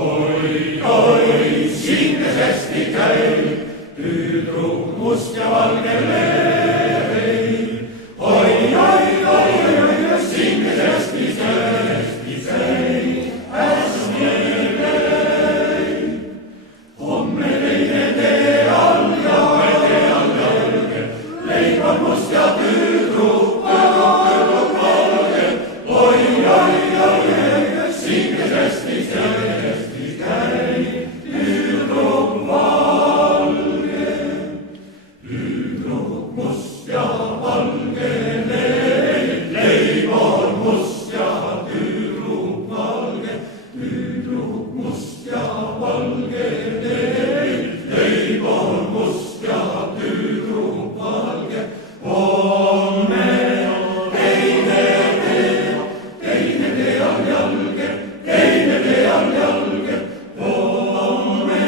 oi, oi, singes hästi käib, tüdruk must ja valge leib. Oi, oi, oi, oi, singes hästi käib, hästi käib. Homme teine tee all jalge, leib on must ja tüdruk valge. Oi, oi, oi, singes hästi käib, tüdruk valge. Tüdruk must ja valge leib on must ja tüdruk valge. Tüdruk must ja valge leib on must ja tüdruk valge. Homme teine tee all jalge, teine tee all jalge. Homme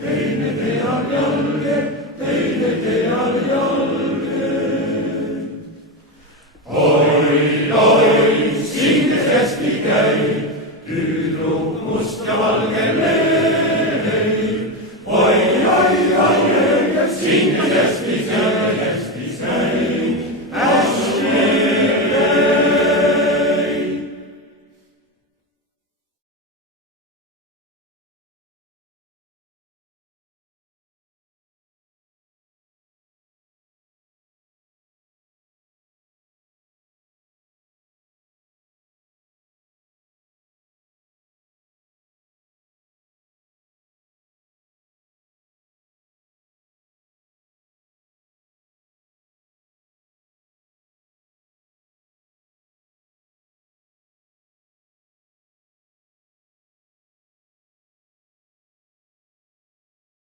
teine tee all jalge, teine tee all jalge. Oi, oi, singes hästi käib, tüdruk must ja valge leib.